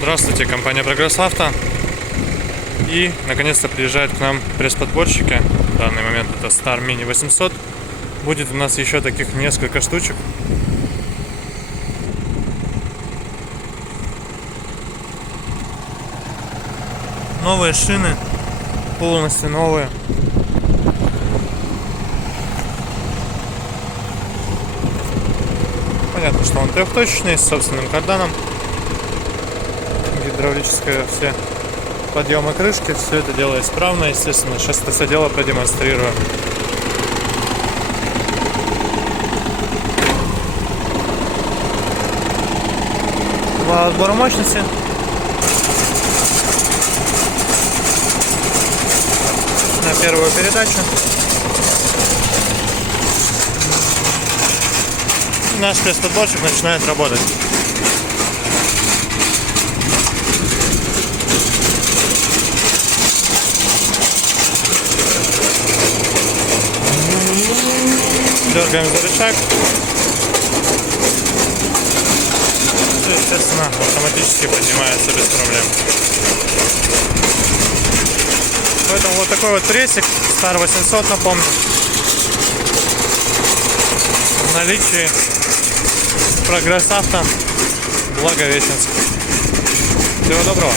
Здравствуйте, компания Прогресс Авто. И наконец-то приезжают к нам пресс-подборщики. В данный момент это Star Mini 800. Будет у нас еще таких несколько штучек. Новые шины, полностью новые. Понятно, что он трехточечный, с собственным карданом. Гидравлическое все подъемы крышки, все это дело исправно, естественно. Сейчас это все дело продемонстрирую. Вал отбора мощности. На первую передачу. Наш пресс-подборщик начинает работать. Дергаем за рычаг. Все, естественно, автоматически поднимается без проблем. Поэтому вот такой вот прессик Star 800, напомню, в наличии. Прогресс Авто, Благовещенск. Всего доброго.